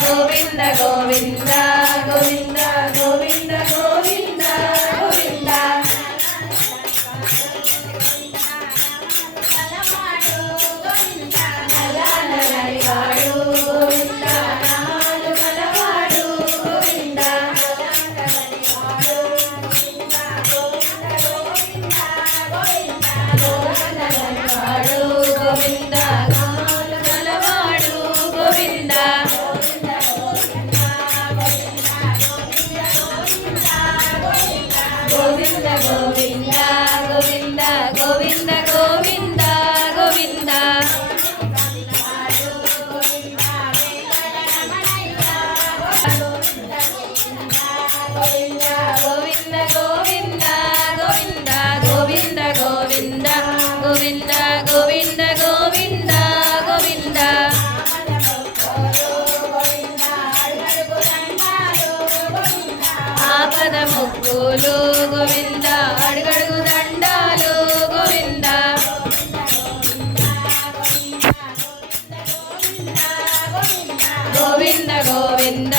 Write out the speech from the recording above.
గోవింద గోవింద గోవింద గోవింద గోవింద గోవింద నల్లనడివాడు గోవింద నామాలు గలవాడు గోవింద నల్లనడివాడు గోవింద నామాలు గలవాడు గోవింద గోవింద గోవింద గోవింద గోవింద గోవింద గోవింద గోవింద గోవింద గోవింద గోవింద గోవింద గోవింద గోవింద గోవింద గోవింద ఆపద ముక్కులు గోవింద అడుగడుగు దండాలు గోవింద గోవింద గోవింద